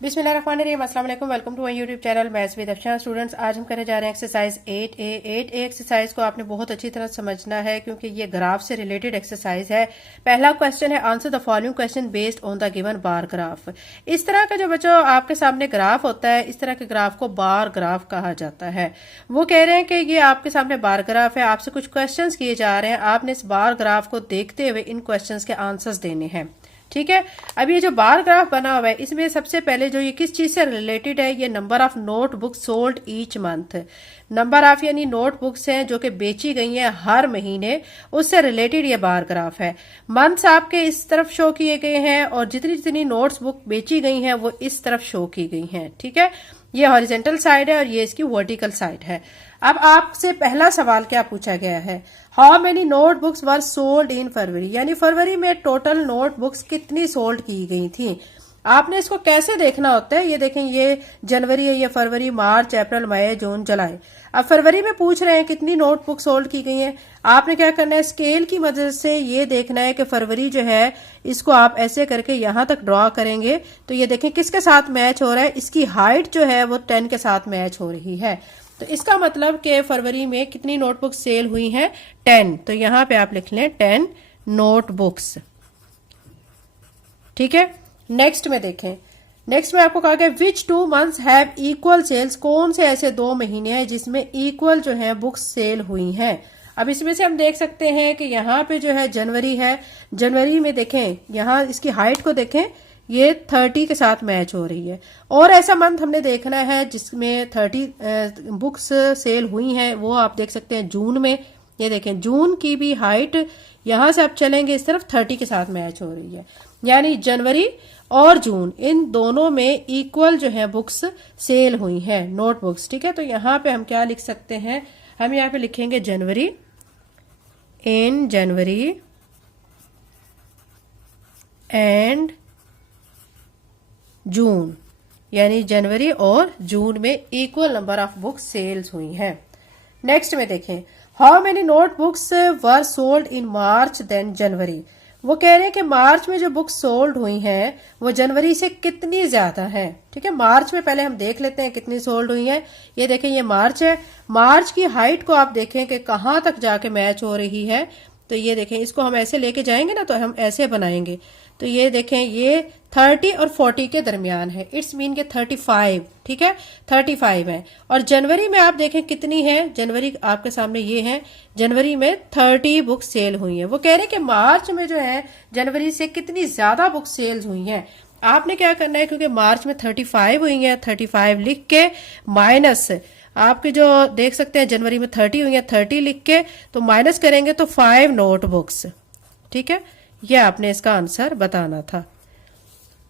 बिस्मिल्लाहिर्रहमानिर्रहीम, अस्सलाम वालेकुम। Welcome to my YouTube channel maths with Afshan. Students, आज हम करने जा रहे हैं एक्सरसाइज 8A। 8A एक्सरसाइज को आपने बहुत अच्छी तरह समझना है क्योंकि ये ग्राफ से रिलेटेड एक्सरसाइज है। पहला क्वेश्चन है, answer the following question based on the given bar graph. इस तरह का जो बच्चों आपके सामने ग्राफ होता है, इस तरह के ग्राफ को बार ग्राफ कहा जाता है। वो कह रहे हैं कि ये आपके सामने बार ग्राफ है, आपसे कुछ क्वेश्चन किए जा रहे हैं, आपने इस बार ग्राफ को देखते हुए इन क्वेश्चन के आंसर्स देने हैं। ठीक है। अब ये जो बार ग्राफ बना हुआ है, इसमें सबसे पहले जो ये किस चीज से रिलेटेड है, ये number of notebook sold each month. Number of यानी नोटबुक्स हैं जो कि बेची गई हैं हर महीने, उससे रिलेटेड ये बार ग्राफ है। मंथ्स आपके इस तरफ शो किए गए हैं और जितनी जितनी नोट्स बुक बेची गई हैं वो इस तरफ शो की गई हैं। ठीक है, ये हॉरिजेंटल साइड है और ये इसकी वर्टिकल साइड है। अब आपसे पहला सवाल क्या पूछा गया है, how many notebooks were sold in February, यानी फरवरी में टोटल नोटबुक्स कितनी सोल्ड की गई थी। आपने इसको कैसे देखना होता है, ये देखें, ये जनवरी है, ये फरवरी, मार्च, अप्रैल, मई, जून, जुलाई। अब फरवरी में पूछ रहे हैं कितनी नोटबुक सोल्ड की गई हैं। आपने क्या करना है, स्केल की मदद से ये देखना है कि फरवरी जो है इसको आप ऐसे करके यहां तक ड्रॉ करेंगे तो ये देखें किसके साथ मैच हो रहा है, इसकी हाइट जो है वो 10 के साथ मैच हो रही है। तो इसका मतलब कि फरवरी में कितनी नोटबुक सेल हुई हैं, 10। तो यहां पे आप लिख लें 10 नोटबुक्स। ठीक है। नेक्स्ट में देखें, नेक्स्ट में आपको कहा गया विच 2 मंथ्स हैव इक्वल सेल्स, कौन से ऐसे 2 महीने हैं जिसमें इक्वल जो है बुक्स सेल हुई हैं। अब इसमें से हम देख सकते हैं कि यहाँ पे जो है जनवरी है, जनवरी में देखें यहाँ इसकी हाइट को देखें, ये 30 के साथ मैच हो रही है। और ऐसा मंथ हमने देखना है जिसमें 30 बुक्स सेल हुई हैं, वो आप देख सकते हैं जून में। ये देखें जून की भी हाइट यहां से आप चलेंगे इस तरफ 30 के साथ मैच हो रही है, यानी जनवरी और जून इन दोनों में इक्वल जो है बुक्स सेल हुई हैं, नोटबुक्स। ठीक है, तो यहां पे हम क्या लिख सकते हैं, हम यहाँ पे लिखेंगे जनवरी, इन जनवरी एंड जून, यानी जनवरी और जून में equal number of books sales हुई हैं। नेक्स्ट में देखें, how many notebooks were sold in March than January. वो कह रहे हैं कि मार्च में जो बुक्स सोल्ड हुई हैं वो जनवरी से कितनी ज्यादा है। ठीक है, मार्च में पहले हम देख लेते हैं कितनी सोल्ड हुई है। ये देखें, ये मार्च है, मार्च की हाइट को आप देखें कि कहां तक जाके मैच हो रही है। तो ये देखें, इसको हम ऐसे लेके जाएंगे ना तो हम ऐसे बनाएंगे, तो ये देखें ये 30 और 40 के दरमियान है, इट्स मीन के 35। ठीक है, 35 है। और जनवरी में आप देखें कितनी है, जनवरी आपके सामने ये है, जनवरी में 30 बुक सेल हुई है। वो कह रहे हैं कि मार्च में जो है जनवरी से कितनी ज्यादा बुक सेल्स हुई हैं। आपने क्या करना है, क्योंकि मार्च में 35 हुई है, 35 लिख के माइनस आपके जो देख सकते हैं जनवरी में 30 हुई है, 30 लिख के तो माइनस करेंगे तो 5 नोटबुक्स। ठीक है, यह आपने इसका आंसर बताना था।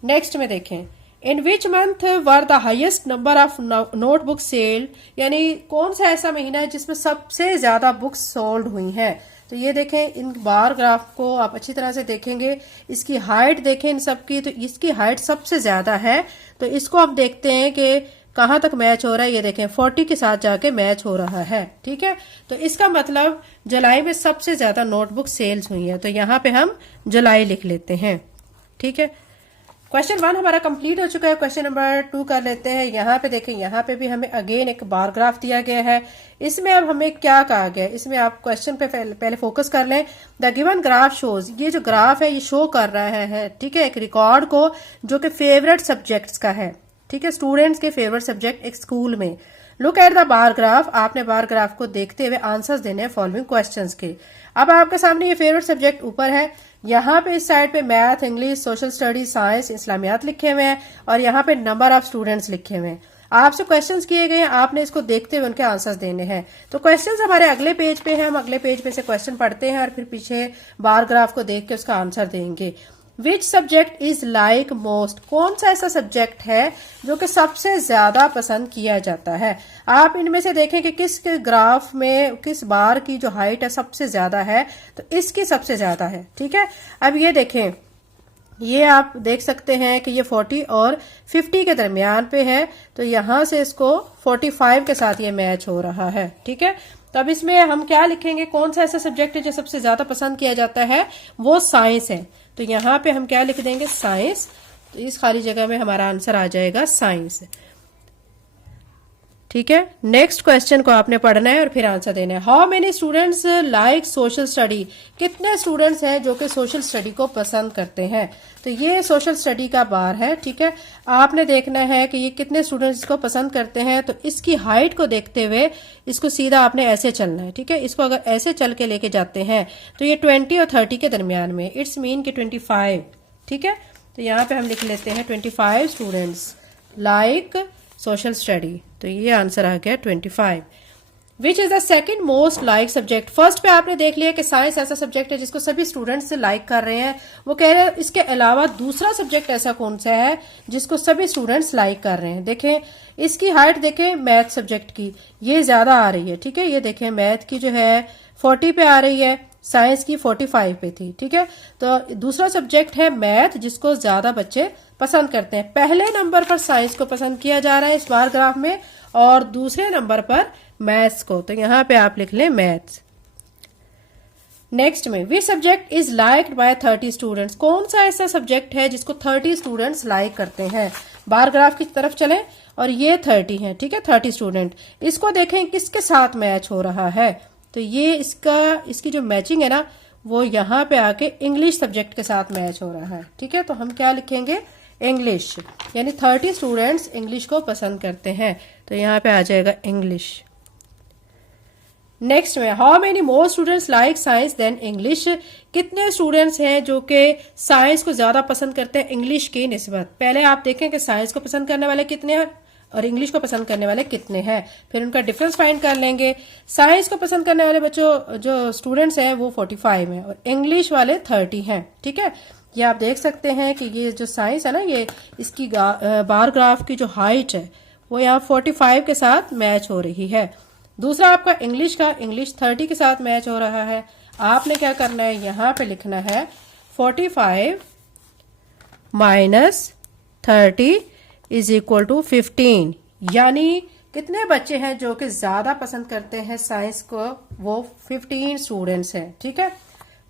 नेक्स्ट में देखें, in which month were the highest number of notebook sale, यानी कौन सा ऐसा महीना है जिसमें सबसे ज्यादा बुक्स सोल्ड हुई हैं। तो ये देखें, इन बार ग्राफ को आप अच्छी तरह से देखेंगे, इसकी हाइट देखें इन सब की, तो इसकी हाइट सबसे ज्यादा है। तो इसको आप देखते हैं कि कहां तक मैच हो रहा है, ये देखें 40 के साथ जाके मैच हो रहा है। ठीक है, तो इसका मतलब जुलाई में सबसे ज्यादा नोटबुक सेल्स हुई है, तो यहां पे हम जुलाई लिख लेते हैं। ठीक है, क्वेश्चन 1 हमारा कंप्लीट हो चुका है। क्वेश्चन नंबर 2 कर लेते हैं। यहाँ पे देखें, यहाँ पे भी हमें अगेन एक बार ग्राफ दिया गया है। इसमें अब हमें क्या कहा गया है, इसमें आप क्वेश्चन पे पहले फोकस कर लें। द गिवन ग्राफ शोज, ये जो ग्राफ है ये शो कर रहा है, ठीक है, एक रिकॉर्ड को जो कि फेवरेट सब्जेक्ट्स का है। ठीक है, स्टूडेंट्स के फेवरेट सब्जेक्ट एक स्कूल में। Look at the bar graph, आपने बार ग्राफ को देखते हुए आंसर्स देने हैं फॉलोइंग क्वेश्चंस के। अब आपके सामने ये फेवरेट सब्जेक्ट ऊपर है, यहाँ पे इस साइड पे math, English, social studies, science, इस्लामियात लिखे हुए हैं और यहाँ पे नंबर ऑफ स्टूडेंट्स लिखे हुए हैं। आपसे क्वेश्चंस किए गए हैं, आपने इसको देखते हुए उनके आंसर्स देने हैं। तो क्वेश्चंस हमारे अगले पेज पे हैं, हम अगले पेज पे से क्वेश्चन पढ़ते हैं और फिर पीछे बार ग्राफ को देख के उसका आंसर देंगे। Which subject is like most, कौन सा ऐसा सब्जेक्ट है जो कि सबसे ज्यादा पसंद किया जाता है। आप इनमें से देखें कि किस ग्राफ में किस बार की जो हाइट है सबसे ज्यादा है, तो इसकी सबसे ज्यादा है। ठीक है, अब ये देखें, ये आप देख सकते हैं कि ये 40 और 50 के दरमियान पे है, तो यहां से इसको 45 के साथ ये मैच हो रहा है। ठीक है, तो अब इसमें हम क्या लिखेंगे, कौन सा ऐसा सब्जेक्ट है जो सबसे ज्यादा पसंद किया जाता है, वो साइंस है। तो यहाँ पे हम क्या लिख देंगे, साइंस। तो इस खाली जगह में हमारा आंसर आ जाएगा साइंस। ठीक है, नेक्स्ट क्वेश्चन को आपने पढ़ना है और फिर आंसर देना है। How many students like social study, कितने स्टूडेंट्स हैं जो कि सोशल स्टडी को पसंद करते हैं। तो ये सोशल स्टडी का बार है। ठीक है, आपने देखना है कि ये कितने स्टूडेंट्स इसको पसंद करते हैं। तो इसकी हाइट को देखते हुए इसको सीधा आपने ऐसे चलना है। ठीक है, इसको अगर ऐसे चल के लेके जाते हैं तो ये 20 और 30 के दरमियान में, इट्स मीन कि 25। ठीक है, तो यहाँ पे हम लिख लेते हैं 25 स्टूडेंट्स लाइक सोशल स्टडी। तो ये आंसर आ गया 25। Which is the second most like subject. First पे आपने देख लिया कि साइंस ऐसा सब्जेक्ट है जिसको सभी स्टूडेंट्स लाइक कर रहे हैं। वो कह रहे हैं इसके अलावा दूसरा सब्जेक्ट ऐसा कौन सा है जिसको सभी स्टूडेंट्स लाइक कर रहे हैं। देखें इसकी हाइट, देखें मैथ सब्जेक्ट की ये ज्यादा आ रही है। ठीक है, ये देखें मैथ की जो है 40 पे आ रही है, साइंस की 45 पे थी। ठीक है, तो दूसरा सब्जेक्ट है मैथ जिसको ज्यादा बच्चे पसंद करते हैं। पहले नंबर पर साइंस को पसंद किया जा रहा है इस बार ग्राफ में और दूसरे नंबर पर मैथ्स को। तो यहां पे आप लिख लें मैथ्स। नेक्स्ट में which subject is liked by 30 students, कौन सा ऐसा सब्जेक्ट है जिसको 30 स्टूडेंट्स लाइक करते हैं। बार ग्राफ की तरफ चलें और ये 30 है। ठीक है, 30 स्टूडेंट, इसको देखें किसके साथ मैच हो रहा है। तो ये इसकी जो मैचिंग है ना वो यहाँ पे आके इंग्लिश सब्जेक्ट के साथ मैच हो रहा है। ठीक है, तो हम क्या लिखेंगे इंग्लिश, यानी 30 स्टूडेंट्स इंग्लिश को पसंद करते हैं। तो यहाँ पे आ जाएगा इंग्लिश। नेक्स्ट में how many more students like science than English, कितने स्टूडेंट्स हैं जो कि साइंस को ज्यादा पसंद करते हैं इंग्लिश की निस्बत। पहले आप देखें कि साइंस को पसंद करने वाले कितने हैं और इंग्लिश को पसंद करने वाले कितने हैं, फिर उनका डिफरेंस फाइंड कर लेंगे। साइंस को पसंद करने वाले बच्चों जो स्टूडेंट्स हैं वो 45 हैं और इंग्लिश वाले 30 हैं। ठीक है, ये आप देख सकते हैं कि ये जो साइंस है ना ये इसकी बार ग्राफ की जो हाइट है वो यहाँ 45 के साथ मैच हो रही है। दूसरा आपका इंग्लिश का, इंग्लिश 30 के साथ मैच हो रहा है। आपने क्या करना है, यहाँ पे लिखना है 45 माइनस 30 इज इक्वल टू 15, यानी कितने बच्चे हैं जो कि ज्यादा पसंद करते हैं साइंस को, वो 15 स्टूडेंट्स हैं। ठीक है,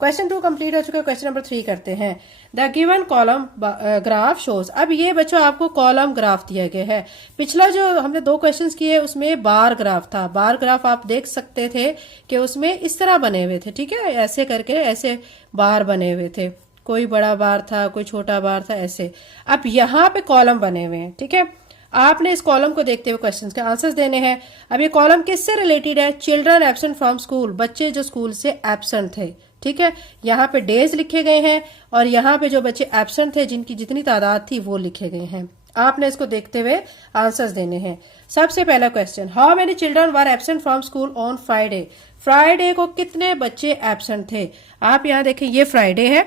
क्वेश्चन 2 कंप्लीट हो चुका है। क्वेश्चन नंबर 3 करते हैं। The given column graph shows, अब ये बच्चों आपको कॉलम ग्राफ दिया गया है। पिछला जो हमने 2 क्वेश्चंस किए उसमें बार ग्राफ था। बार ग्राफ आप देख सकते थे कि उसमें इस तरह बने हुए थे। ठीक है, ऐसे करके ऐसे बार बने हुए थे, कोई बड़ा बार था कोई छोटा बार था ऐसे। अब यहाँ पे कॉलम बने हुए हैं। ठीक है, आपने इस कॉलम को देखते हुए क्वेश्चंस के आंसर्स देने हैं। अब ये कॉलम किससे रिलेटेड है, चिल्ड्रन एब्सेंट फ्रॉम स्कूल, बच्चे जो स्कूल से एब्सेंट थे। ठीक है, यहाँ पे डेज लिखे गए हैं और यहाँ पे जो बच्चे एब्सेंट थे जिनकी जितनी तादाद थी वो लिखे गए हैं। आपने इसको देखते हुए आंसर्स देने हैं। सबसे पहला question, how many children were absent from school on Friday, Friday को कितने बच्चे एब्सेंट थे। आप यहाँ देखें ये फ्राइडे है,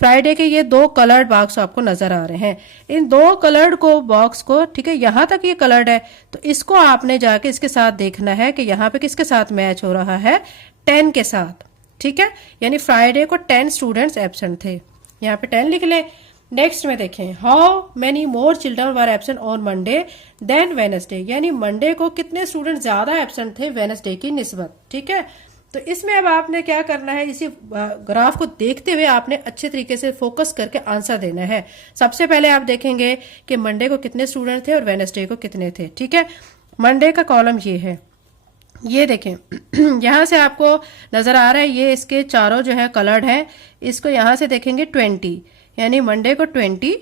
फ्राइडे के ये 2 कलर्ड बॉक्स आपको नजर आ रहे हैं। इन 2 कलर्ड को बॉक्स को, ठीक है, यहां तक ये कलर्ड है तो इसको आपने जाके इसके साथ देखना है कि यहाँ पे किसके साथ मैच हो रहा है, 10 के साथ। ठीक है, यानी फ्राइडे को 10 स्टूडेंट्स एब्सेंट थे, यहाँ पे 10 लिख लें। नेक्स्ट में देखें, how many more children were absent on Monday than Wednesday, यानी मंडे को कितने स्टूडेंट ज्यादा एब्सेंट थे वेनसडे की निस्बत। ठीक है, तो इसमें अब आपने क्या करना है, इसी ग्राफ को देखते हुए आपने अच्छे तरीके से फोकस करके आंसर देना है। सबसे पहले आप देखेंगे कि मंडे को कितने स्टूडेंट थे और वेनसडे को कितने थे। ठीक है, मंडे का कॉलम ये है, ये देखें यहां से आपको नजर आ रहा है ये इसके चारों जो है कलर्ड है। इसको यहां से देखेंगे 20, यानी मंडे को 20,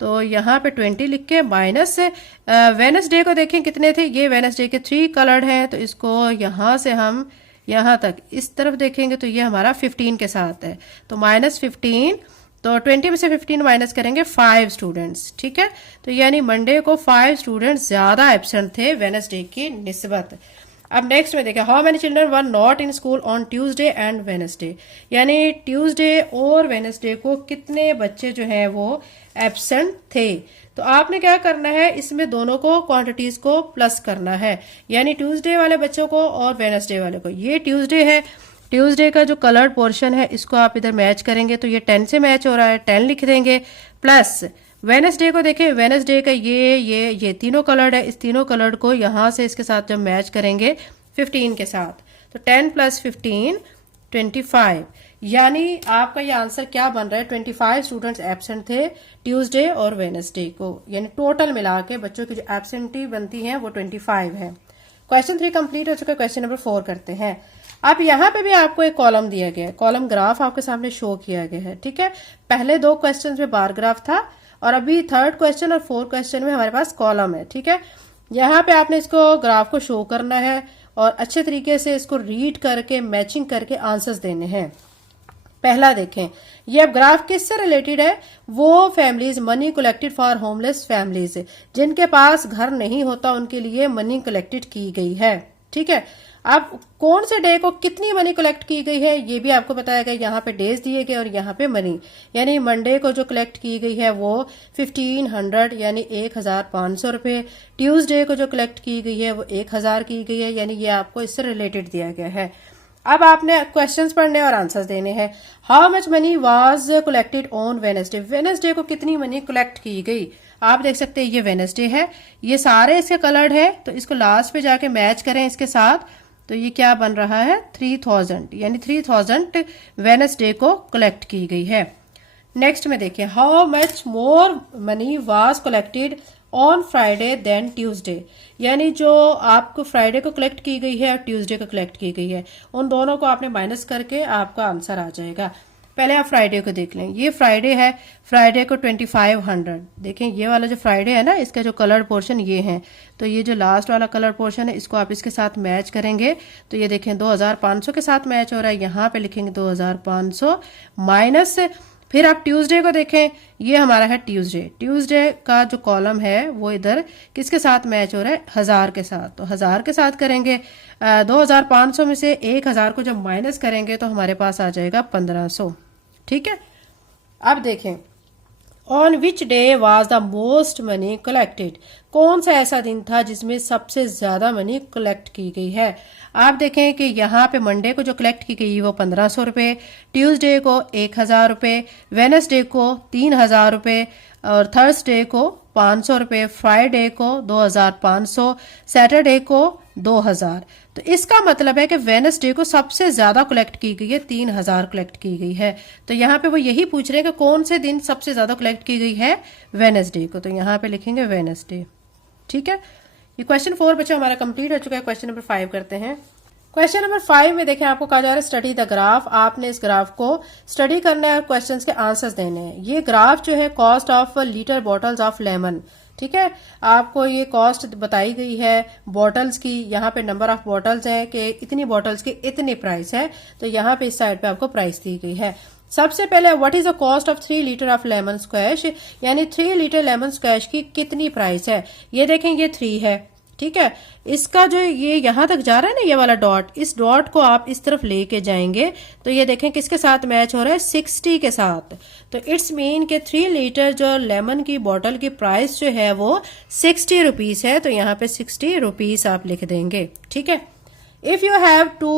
तो यहाँ पे 20 लिख के माइनस से वेनसडे को देखें कितने थे, ये वेनसडे के 3 कलर्ड हैं तो इसको यहाँ से हम यहाँ तक इस तरफ देखेंगे तो ये हमारा 15 के साथ है, तो माइनस 15, तो 20 में से 15 माइनस करेंगे 5 स्टूडेंट्स। ठीक है, तो यानी मंडे को 5 स्टूडेंट्स ज्यादा एब्सेंट थे वेनसडे की निस्बत। अब नेक्स्ट में देखें, how many children were not in school on Tuesday and Wednesday, यानी ट्यूसडे और वेनसडे को कितने बच्चे जो हैं वो एब्सेंट थे। तो आपने क्या करना है, इसमें दोनों को क्वांटिटीज को प्लस करना है, यानी ट्यूसडे वाले बच्चों को और वेनसडे वाले को। ये ट्यूसडे है, ट्यूसडे का जो कलर्ड पोर्शन है इसको आप इधर मैच करेंगे तो ये 10 से मैच हो रहा है, 10 लिख देंगे। प्लस वेनसडे को देखें, वेनसडे का ये तीनों कलर्ड है, इस तीनों कलर्ड को यहां से इसके साथ जब मैच करेंगे 15 के साथ, तो 10 प्लस 15 25, यानी आपका ये आंसर क्या बन रहा है, 25 स्टूडेंट्स एब्सेंट थे ट्यूसडे और वेडनेसडे को, यानी टोटल मिला के बच्चों की जो एब्सेंटी बनती है वो 25 है। क्वेश्चन 3 कंप्लीट हो चुका है। क्वेश्चन नंबर 4 करते हैं। अब यहाँ पे भी आपको एक कॉलम दिया गया है, कॉलम ग्राफ आपके सामने शो किया गया है, ठीक है। पहले 2 क्वेश्चन में बार ग्राफ था और अभी 3rd क्वेश्चन और 4th क्वेश्चन में हमारे पास कॉलम है, ठीक है। यहाँ पे आपने इसको ग्राफ को शो करना है और अच्छे तरीके से इसको रीड करके मैचिंग करके आंसर्स देने हैं। पहला देखें, ये अब ग्राफ किससे रिलेटेड है, वो families money collected for homeless families, जिनके पास घर नहीं होता उनके लिए मनी कलेक्टेड की गई है, ठीक है। अब कौन से डे को कितनी मनी कलेक्ट की गई है ये भी आपको बताया गया, यहाँ पे डेज दिए गए और यहाँ पे मनी, यानी मंडे को जो कलेक्ट की गई है वो 1500 यानी 1500 रुपए, ट्यूसडे को जो कलेक्ट की गई है वो 1000 की गई है, यानी ये आपको इससे रिलेटेड दिया गया है। अब आपने क्वेश्चंस पढ़ने और आंसर्स देने हैं। How much money was collected on Wednesday, Wednesday को कितनी मनी कलेक्ट की गई। आप देख सकते हैं ये वेडनेसडे है, ये सारे इसके कलर्ड है, तो इसको लास्ट पे जाके मैच करें इसके साथ, तो ये क्या बन रहा है 3000, यानी 3000 वेडनेसडे को कलेक्ट की गई है। नेक्स्ट में देखिए, how much more money was collected on Friday than Tuesday, यानी जो आपको फ्राइडे को कलेक्ट की गई है और ट्यूसडे को कलेक्ट की गई है, उन दोनों को आपने माइनस करके आपका आंसर आ जाएगा। पहले आप फ्राइडे को देख लें, ये फ्राइडे है, फ्राइडे को 2500, देखें ये वाला जो फ्राइडे है ना, इसका जो कलर पोर्शन ये है, तो ये जो लास्ट वाला कलर पोर्शन है इसको आप इसके साथ मैच करेंगे, तो ये देखें 2500 के साथ मैच हो रहा है, यहाँ पे लिखेंगे 2500 माइनस, फिर आप ट्यूसडे को देखें, ये हमारा है ट्यूसडे, ट्यूसडे का जो कॉलम है वो इधर किसके साथ मैच हो रहा है 1000 के साथ, तो 1000 के साथ करेंगे, 2500 में से 1000 को जब माइनस करेंगे तो हमारे पास आ जाएगा 1500, ठीक है। अब देखें, on which day was the most money collected, कौन सा ऐसा दिन था जिसमें सबसे ज्यादा मनी कलेक्ट की गई है। आप देखें कि यहाँ पे मंडे को जो कलेक्ट की गई वो 1500 रुपए, ट्यूसडे को 1000 रुपए, वेडनेसडे को 3000 रुपए और थर्सडे को 500 रुपए, फ्राइडे को 2500, सैटरडे को 2000। तो इसका मतलब है कि वेडनेसडे को सबसे ज्यादा कलेक्ट की गई है, 3000 कलेक्ट की गई है। तो यहाँ पे वो यही पूछ रहे हैं कि कौन से दिन सबसे ज्यादा कलेक्ट की गई है वेडनेसडे को, तो यहाँ पे लिखेंगे वेडनेसडे, ठीक है। ये क्वेश्चन 4 बच्चों हमारा कंप्लीट हो चुका है। क्वेश्चन नंबर 5 करते हैं। क्वेश्चन नंबर 5 में देखें, आपको कहा जा रहा है स्टडी द ग्राफ, आपने इस ग्राफ को स्टडी करना है और क्वेश्चंस के आंसर्स देने हैं। ये ग्राफ जो है cost of litre bottles of lemon, ठीक है, आपको ये कॉस्ट बताई गई है बॉटल्स की, यहाँ पे नंबर ऑफ बॉटल्स है कि इतनी बॉटल्स की इतनी प्राइस है, तो यहाँ पे इस साइड पे आपको प्राइस दी गई है। सबसे पहले what is the cost of 3 litre of lemon squash, यानी 3 लीटर लेमन स्क्वैश की कितनी प्राइस है। ये देखें ये 3 है, ठीक है, इसका जो ये यहां तक जा रहा है ना ये वाला डॉट, इस डॉट को आप इस तरफ लेके जाएंगे तो ये देखें किसके साथ मैच हो रहा है 60 के साथ, तो इट्स मीन के 3 लीटर जो लेमन की बोतल की प्राइस जो है वो 60 रुपीज है, तो यहाँ पे 60 रुपीज आप लिख देंगे, ठीक है। If you have 2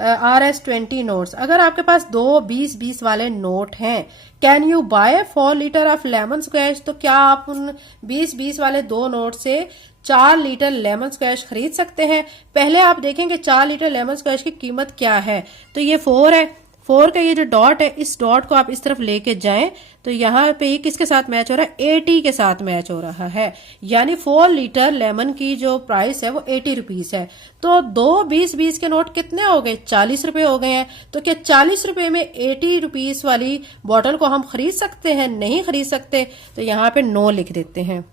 RS20 notes, अगर आपके पास 2 20-20 वाले नोट हैं, can you buy 4 litre of lemon squash, तो क्या आप उन 20-20 वाले 2 नोट से 4 लीटर लेमन स्क्वैश खरीद सकते हैं। पहले आप देखेंगे 4 लीटर लेमन स्क्वैश की कीमत क्या है, तो ये 4 है, 4 का ये जो डॉट है इस डॉट को आप इस तरफ लेके जाएं तो यहाँ पे ये किसके साथ मैच हो रहा है 80 के साथ मैच हो रहा है, यानी 4 लीटर लेमन की जो प्राइस है वो 80 रुपीज है। तो 2 20-20 के नोट कितने हो गए 40 रुपए हो गए हैं, तो क्या 40 रुपए में 80 रुपीज वाली बॉटल को हम खरीद सकते हैं, नहीं खरीद सकते, तो यहाँ पे नो लिख देते हैं,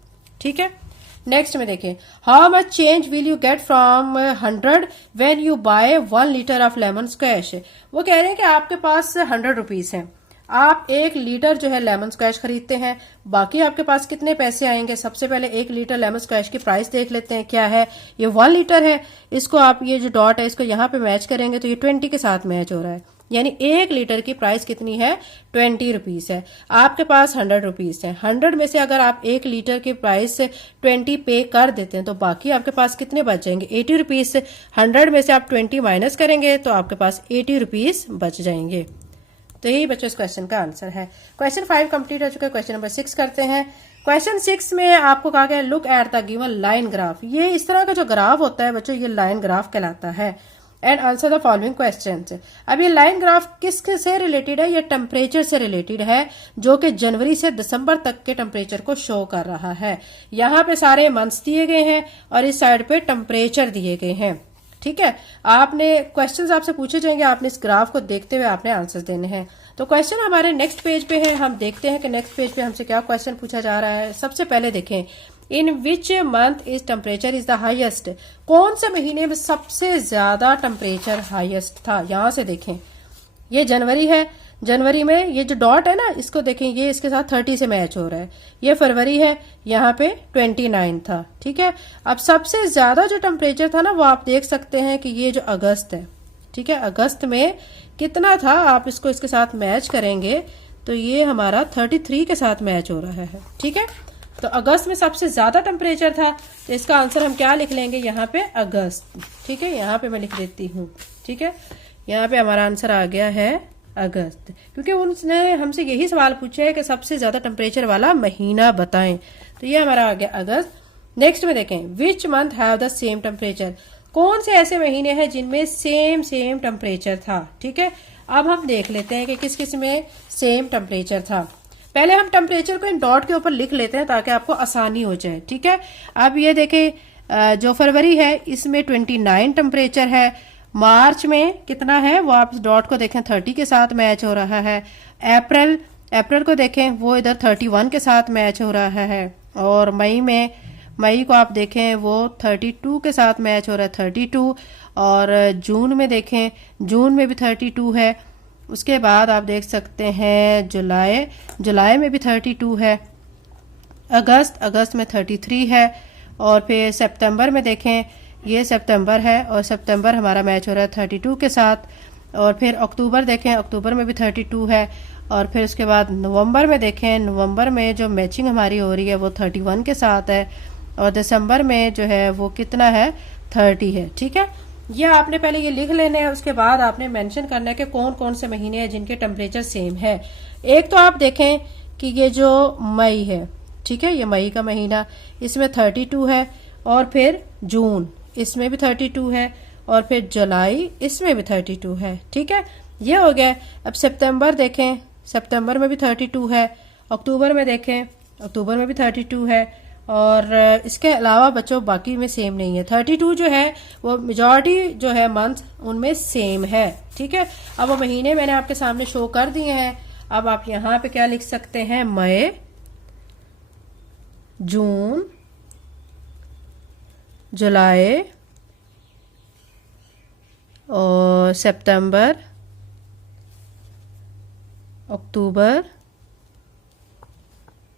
ठीक है। नेक्स्ट में देखिए, how much change will you get from 100 when you buy 1 litre of lemon squash. वो कह रहे हैं कि आपके पास 100 रुपीज है, आप 1 लीटर जो है लेमन स्क्वैश खरीदते हैं, बाकी आपके पास कितने पैसे आएंगे। सबसे पहले 1 लीटर लेमन स्क्वैश की प्राइस देख लेते हैं क्या है। ये 1 लीटर है, इसको आप ये जो डॉट है इसको यहाँ पे मैच करेंगे तो ये 20 के साथ मैच हो रहा है, यानी 1 लीटर की प्राइस कितनी है 20 रुपीज है। आपके पास 100 रुपीज है, 100 में से अगर आप 1 लीटर की प्राइस 20 पे कर देते हैं तो बाकी आपके पास कितने बच जाएंगे 80 रुपीज। 100 में से आप 20 माइनस करेंगे तो आपके पास 80 रुपीज बच जाएंगे। तो यही बच्चों इस क्वेश्चन का आंसर है। क्वेश्चन 5 कंप्लीट हो चुका है। क्वेश्चन नंबर 6 करते हैं। क्वेश्चन 6 में आपको कहा गया look at the given line graph. ये इस तरह का जो ग्राफ होता है बच्चों ये लाइन ग्राफ कहलाता है। And answer the following questions. अब ये लाइन ग्राफ किसके से रिलेटेड है? ये टेम्परेचर से रिलेटेड है, जो कि जनवरी से दिसंबर तक के टेम्परेचर को शो कर रहा है। यहाँ पे सारे मंथ्स दिए गए हैं और इस साइड पे टेम्परेचर दिए गए हैं। ठीक है, आपने क्वेश्चंस आपसे पूछे जाएंगे, आपने इस ग्राफ को देखते हुए आपने आंसर देने हैं। तो क्वेश्चन हमारे नेक्स्ट पेज पे है, हम देखते हैं कि नेक्स्ट पेज पे हमसे क्या क्वेश्चन पूछा जा रहा है। सबसे पहले देखें, in which month is temperature is the highest? कौन से महीने में सबसे ज्यादा टेम्परेचर हाईएस्ट था? यहां से देखें, ये जनवरी है, जनवरी में ये जो डॉट है ना, इसको देखें, ये इसके साथ 30 से मैच हो रहा है। ये फरवरी है, यहाँ पे 29 था। ठीक है, अब सबसे ज्यादा जो टेम्परेचर था ना, वो आप देख सकते हैं कि ये जो अगस्त है। ठीक है, अगस्त में कितना था, आप इसको इसके साथ मैच करेंगे तो ये हमारा 33 के साथ मैच हो रहा है। ठीक है, तो अगस्त में सबसे ज्यादा टेम्परेचर था, तो इसका आंसर हम क्या लिख लेंगे यहाँ पे? अगस्त। ठीक है, यहाँ पे मैं लिख देती हूँ। ठीक है, यहाँ पे हमारा आंसर आ गया है अगस्त, क्योंकि उसने हमसे यही सवाल पूछा है कि सबसे ज्यादा टेम्परेचर वाला महीना बताएं, तो ये हमारा आ गया अगस्त। नेक्स्ट में देखें, which month have the same temperature? कौन से ऐसे महीने हैं जिनमें सेम टेम्परेचर था? ठीक है, अब हम देख लेते हैं कि किस किस में सेम टेम्परेचर था। पहले हम टेम्परेचर को इन डॉट के ऊपर लिख लेते हैं ताकि आपको आसानी हो जाए। ठीक है, अब ये देखें, जो फरवरी है इसमें 29 टेम्परेचर है। मार्च में कितना है वो आप डॉट को देखें, 30 के साथ मैच हो रहा है। अप्रैल को देखें, वो इधर 31 के साथ मैच हो रहा है। और मई को आप देखें, वो 32 के साथ मैच हो रहा है, 32। और जून में देखें, जून में भी 32 है। उसके बाद आप देख सकते हैं जुलाई में भी 32 है। अगस्त में 33 है। और फिर सितंबर में देखें, ये सितंबर है और सितंबर हमारा मैच हो रहा है 32 के साथ। और फिर अक्टूबर देखें, अक्टूबर में भी 32 है। और फिर उसके बाद नवंबर में देखें, नवंबर में जो मैचिंग हमारी हो रही है वो 31 के साथ है। और दिसंबर में जो है वो कितना है? 30 है। ठीक है, ये आपने पहले ये लिख लेने हैं, उसके बाद आपने मेंशन करना है कि कौन कौन से महीने हैं जिनके टेम्परेचर सेम है। एक तो आप देखें कि ये जो मई है, ठीक है, ये मई का महीना, इसमें 32 है। और फिर जून, इसमें भी 32 है। और फिर जुलाई, इसमें भी 32 है। ठीक है, ये हो गया। अब सितंबर देखें, सितंबर में भी 32 है। अक्टूबर में देखें, अक्टूबर में भी 32 है। और इसके अलावा बच्चों बाकी में सेम नहीं है। 32 जो है वो मेजॉरिटी जो है मंथ उनमें सेम है। ठीक है, अब वो महीने मैंने आपके सामने शो कर दिए हैं। अब आप यहाँ पे क्या लिख सकते हैं? मई, जून, जुलाई और सितंबर, अक्टूबर।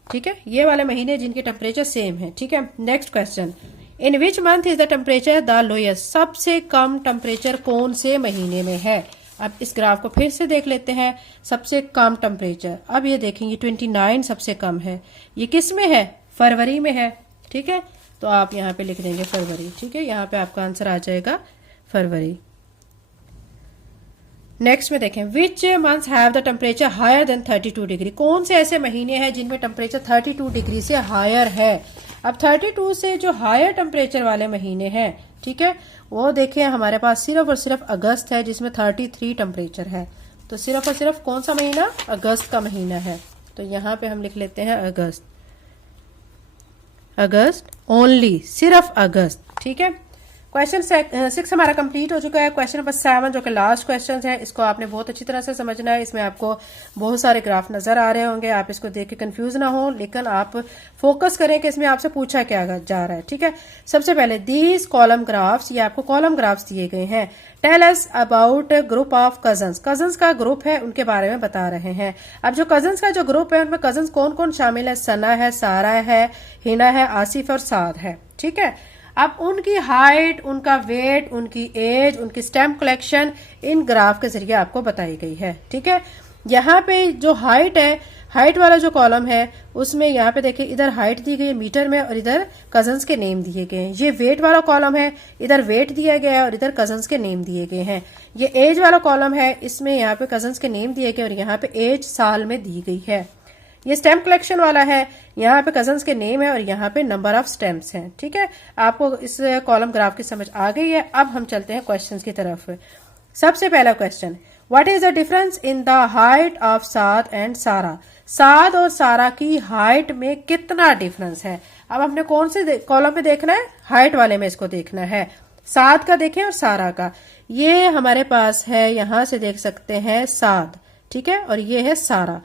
ठीक है, ये वाले महीने जिनके टेम्परेचर सेम है। ठीक है, next question, in which month is the temperature the lowest? सबसे कम टेम्परेचर कौन से महीने में है? अब इस ग्राफ को फिर से देख लेते हैं, सबसे कम टेम्परेचर। अब ये देखेंगे 29 सबसे कम है। ये किस में है? फरवरी में है। ठीक है, तो आप यहाँ पे लिख देंगे फरवरी। ठीक है, यहाँ पे आपका आंसर आ जाएगा फरवरी। नेक्स्ट में देखें, which months have the temperature higher than 32 degree? कौन से ऐसे महीने हैं जिनमें टेम्परेचर 32 डिग्री से हायर है? अब 32 से जो हायर टेम्परेचर वाले महीने हैं, ठीक है, वो देखें हमारे पास सिर्फ और सिर्फ अगस्त है जिसमें 33 टेम्परेचर है। तो सिर्फ और सिर्फ कौन सा महीना? अगस्त का महीना है। तो यहाँ पे हम लिख लेते हैं अगस्त, अगस्त ओनली, सिर्फ अगस्त। ठीक है, क्वेश्चन 6 हमारा कंप्लीट हो चुका है। क्वेश्चन नंबर 7 जो कि लास्ट क्वेश्चन है, इसको आपने बहुत अच्छी तरह से समझना है। इसमें आपको बहुत सारे ग्राफ नजर आ रहे होंगे, आप इसको देख के कंफ्यूज ना हो, लेकिन आप फोकस करें कि इसमें आपसे पूछा क्या जा रहा है। ठीक है, सबसे पहले दीज कॉलम ग्राफ्स, ये आपको कॉलम ग्राफ्स दिए गए हैं। Tell us about group of cousins, cousins का ग्रुप है उनके बारे में बता रहे हैं। अब जो कजन्स का जो ग्रुप है उनमें कजन्स कौन कौन शामिल है? सना है, सारा है, हिना है, आसिफ और साद है। ठीक है, अब उनकी हाइट, उनका वेट, उनकी एज, उनकी स्टैम्प कलेक्शन इन ग्राफ के जरिए आपको बताई गई है। ठीक है, यहाँ पे जो हाइट है, हाइट वाला जो कॉलम है उसमें यहाँ पे देखिए इधर हाइट दी गई है मीटर में और इधर कजन्स के नेम दिए गए हैं। ये वेट वाला कॉलम है, इधर वेट दिया गया है और इधर कजन्स के नेम दिए गए हैं। ये एज वाला कॉलम है, इसमें यहाँ पे कजन्स के नेम दिए गए और यहाँ पे एज साल में दी गई है। ये स्टैम्प कलेक्शन वाला है, यहाँ पे कजन्स के नेम है और यहाँ पे नंबर ऑफ स्टैम्प्स हैं। ठीक है, आपको इस कॉलम ग्राफ की समझ आ गई है। अब हम चलते हैं क्वेश्चंस की तरफ। सबसे पहला question, what is the difference in the height of Saad and सारा? साद और सारा की हाइट में कितना डिफरेंस है? अब हमने कौन से कॉलम में देखना है? हाइट वाले में इसको देखना है। साद का देखें और सारा का। ये हमारे पास है, यहां से देख सकते हैं साद, ठीक है, और ये है सारा।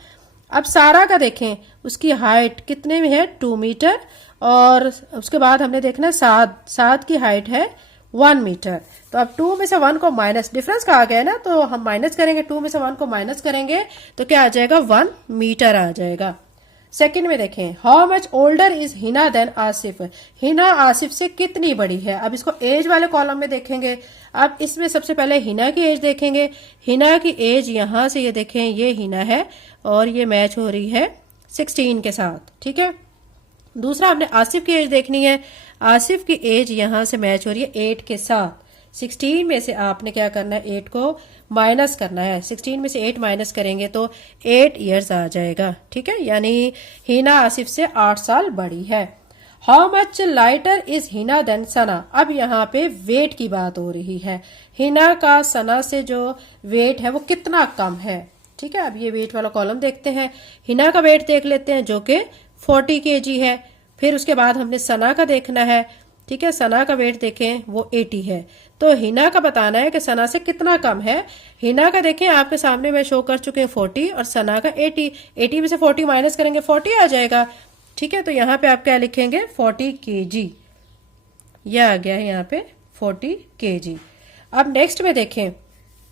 अब सारा का देखें, उसकी हाइट कितने में है? 2 मीटर। और उसके बाद हमने देखना साद की हाइट है 1 मीटर। तो अब 2 में से 1 को माइनस, डिफरेंस कहा गया है ना, तो हम माइनस करेंगे, 2 में से 1 को माइनस करेंगे तो क्या आ जाएगा? 1 मीटर आ जाएगा। सेकंड में देखें, how much older is Hina than Asif? Hina Asif से कितनी बड़ी है? अब इसको एज वाले कॉलम में देखेंगे। अब इसमें सबसे पहले हिना की एज देखेंगे। हिना की एज यहां से ये देखें, ये हिना है और ये मैच हो रही है 16 के साथ। ठीक है, दूसरा हमने आसिफ की एज देखनी है। आसिफ की एज यहां से मैच हो रही है 8 के साथ। 16 में से आपने क्या करना है? 8 को माइनस करना है। 16 में से 8 माइनस करेंगे तो 8 इयर्स आ जाएगा। ठीक है, यानी हिना आसिफ से 8 साल बड़ी है। How much lighter is Hina than Sana? अब यहाँ पे वेट की बात हो रही है। हिना का सना से जो वेट है वो कितना कम है? ठीक है, अब ये वेट वाला कॉलम देखते हैं। हिना का वेट देख लेते हैं जो कि 40 kg है। फिर उसके बाद हमने सना का देखना है। ठीक है, सना का वेट देखें वो 80 है। तो हिना का बताना है कि सना से कितना कम है। हिना का देखें, आपके सामने मैं शो कर चुके हैं 40 और सना का 80। 80 में से 40 माइनस करेंगे 40 आ जाएगा। ठीक है, तो यहाँ पे आप क्या लिखेंगे? 40 kg। यह आ गया है यहाँ पे 40 kg। अब नेक्स्ट में देखें,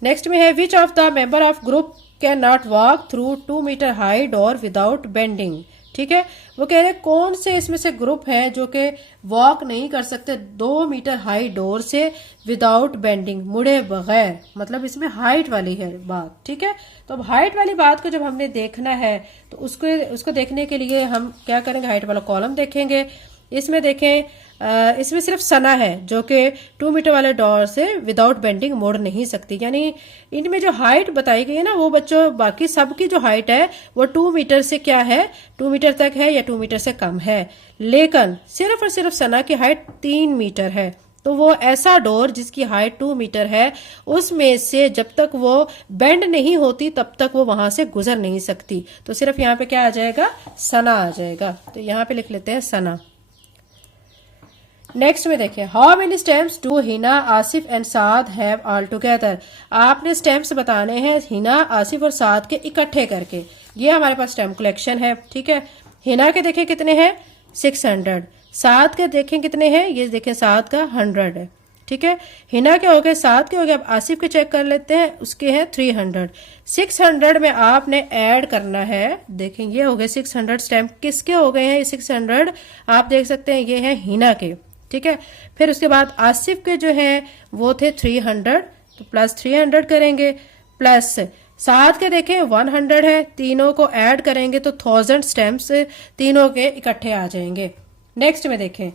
नेक्स्ट में है which of the member of group can not walk through 2 metre high door without bending? ठीक है, वो कह रहे हैं कौन से इसमें से ग्रुप है जो कि वॉक नहीं कर सकते 2 मीटर हाई डोर से विदाउट बेंडिंग, मुड़े बगैर। मतलब इसमें हाइट वाली है बात। ठीक है, तो अब हाइट वाली बात को जब हमने देखना है तो उसको देखने के लिए हम क्या करेंगे? हाइट वाला कॉलम देखेंगे। इसमें देखें, इसमें सिर्फ सना है जो कि 2 मीटर वाले डोर से विदाउट बेंडिंग मोड़ नहीं सकती। यानी इनमें जो हाइट बताई गई है ना, वो बच्चों बाकी सबकी जो हाइट है वो 2 मीटर से क्या है? 2 मीटर तक है या 2 मीटर से कम है। लेकिन सिर्फ और सिर्फ सना की हाइट 3 मीटर है। तो वो ऐसा डोर जिसकी हाइट 2 मीटर है, उसमें से जब तक वो बेंड नहीं होती तब तक वो वहां से गुजर नहीं सकती। तो सिर्फ यहाँ पे क्या आ जाएगा? सना आ जाएगा। तो यहाँ पे लिख लेते हैं सना। नेक्स्ट में देखिए, how many stamps do Hina Asif and Saad have all together? आपने स्टेम्प्स बताने हैं हिना आसिफ और साद के इकट्ठे करके। ये हमारे पास स्टेम्प कलेक्शन है। ठीक है, हिना के देखें कितने हैं? 600। साद के देखें कितने हैं? ये देखें साद का 100 है। ठीक है, हिना के हो गए, साद के हो गए। अब आसिफ के चेक कर लेते हैं, उसके हैं 300। 600 में आपने ऐड करना है। देखें ये हो गए 600 स्टैम्प। किसके हो गए हैं ये 600? आप देख सकते हैं ये है हिना के। ठीक है, फिर उसके बाद आसिफ के जो हैं वो थे 300, तो प्लस 300 करेंगे, प्लस साद के देखें 100 है। तीनों को ऐड करेंगे तो 1000 स्टैम्प्स तीनों के इकट्ठे आ जाएंगे। नेक्स्ट में देखें,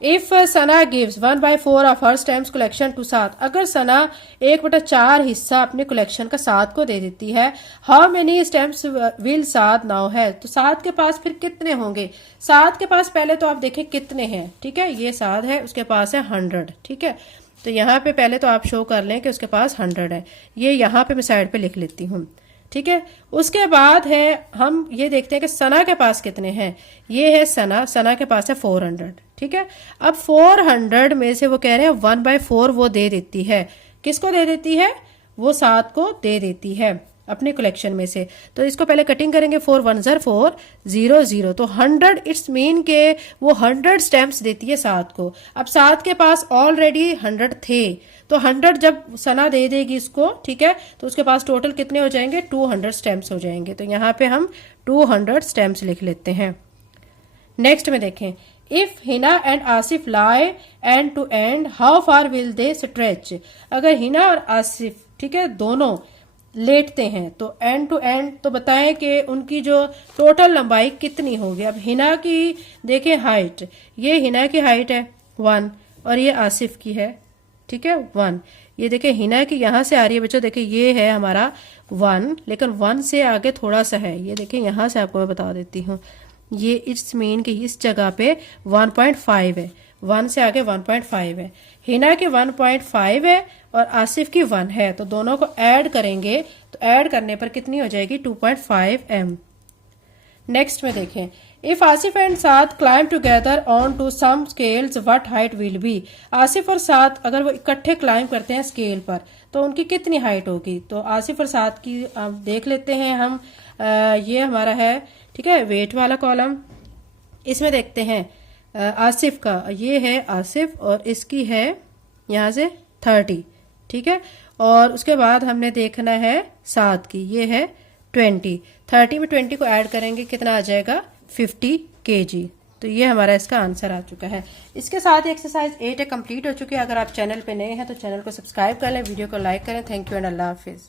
if Sana gives 1/4 of her stamps collection to Saad, अगर सना 1/4 हिस्सा अपने कलेक्शन का साद को दे देती है, how many stamps will Saad now है? तो साद के पास फिर कितने होंगे? साद के पास पहले तो आप देखें कितने हैं। ठीक है, ये साद है, उसके पास है 100। ठीक है, तो यहाँ पे पहले तो आप शो कर लें कि उसके पास 100 है। ये यहाँ पे मैं साइड पे लिख लेती हूँ। ठीक है, उसके बाद है हम ये देखते हैं कि सना के पास कितने हैं। ये है सना, सना के पास है 400। ठीक है, अब 400 में से वो कह रहे हैं 1/4 वो दे देती है। किसको दे देती है? वो साद को दे देती है अपने कलेक्शन में से। तो इसको पहले कटिंग करेंगे, 4 1 4 0 0, तो 100 इट्स मीन के वो 100 स्टैम्प्स देती है साद को। अब साद के पास ऑलरेडी 100 थे, तो 100 जब सना दे देगी इसको, ठीक है, तो उसके पास टोटल कितने हो जाएंगे? 200 स्टैम्प्स हो जाएंगे। तो यहाँ पे हम 200 स्टैम्प्स लिख लेते हैं। नेक्स्ट में देखें, if Hina and Asif lie end to end how far will they stretch? अगर हिना और आसिफ, ठीक है, दोनों लेटते हैं तो एंड टू एंड तो बताएं कि उनकी जो टोटल लंबाई कितनी होगी। अब हिना की देखें हाइट, ये हिना की हाइट है 1 और ये आसिफ की है। ठीक है 1। ये देखिए हिना कि यहाँ से आ रही है बच्चों, देखिए ये है हमारा 1, लेकिन 1 से आगे थोड़ा सा है। ये देखिए यहाँ से आपको मैं बता देती हूँ, ये इट्स मीन कि इस जगह पे 1.5 है, 1 से आगे 1.5 है। हिना की 1.5 है और आसिफ की 1 है, तो दोनों को ऐड करेंगे तो ऐड करने पर कितनी हो जाएगी 2.5 m। नेक्स्ट में देखें, if Asif and Saad climb together on to some scales what height will be. Asif और साद अगर वो इकट्ठे क्लाइंब करते हैं स्केल पर तो उनकी कितनी हाइट होगी। तो आसिफ और साद की अब देख लेते हैं हम। ये हमारा है, ठीक है, वेट वाला कॉलम। इसमें देखते हैं आसिफ का, ये है आसिफ और इसकी है यहाँ से 30, ठीक है। और उसके बाद हमने देखना है साद की, ये है 20। 30 में 20 को ऐड करेंगे कितना आ जाएगा 50 kg। तो ये हमारा इसका आंसर आ चुका है। इसके साथ एक्सरसाइज 8 कंप्लीट हो चुकी है। अगर आप चैनल पे नए हैं तो चैनल को सब्सक्राइब कर लें, वीडियो को लाइक करें। Thank you and Allah Hafiz.